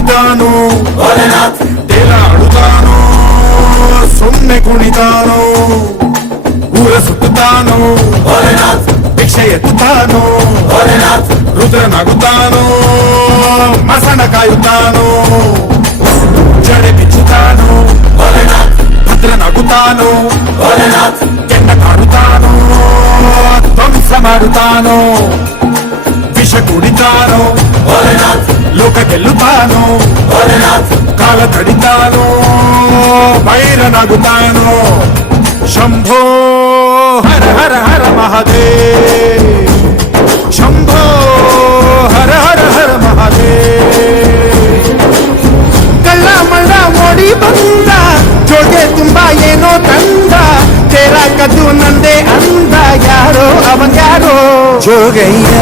ಕುಣಿತಾನು ತೇಲಾಡುತ್ತಾನು ಸೊನ್ನೆ ಕುಣಿತಾನು ಊರ ಸುತ್ತುತ್ತಾನು ಭಿಕ್ಷೆ ಎತ್ತುತ್ತಾನು ರುದ್ರನಾಗುತ್ತಾನು ಮಸಣ ಕಾಯುತ್ತಾನು ಜಡೆ ಬಿಚ್ಚುತ್ತಾನು ಭದ್ರನಾಗುತ್ತಾನು ಕೆಂಡ ಕಾಡುತ್ತಾನು ಧ್ವಂಸ ಮಾಡುತ್ತಾನು ವಿಷ ಕುಡಿತಾನು ಕಾಲ ತಡಿತಾನು ಬೈರನಾಗುತ್ತಾನು ಶಂಭೋ ಹರ ಹರ ಹರ ಮಹಾದೇವ್ ಶಂಭೋ ಹರ ಹರ ಹರ ಮಹಾದೇವ್ ಕಳ್ಳ ಮಳ್ಳ ಓಡಿ ಬಂದ ಜೋಗೆ ತುಂಬಾ ಏನೋ ತಂದ ತೇರ ಕದ್ದು ನಂದೆ ಅಂದ ಯಾರೋ ಅವನ್ ಯಾರೋ ಜೋಗಯ್ಯ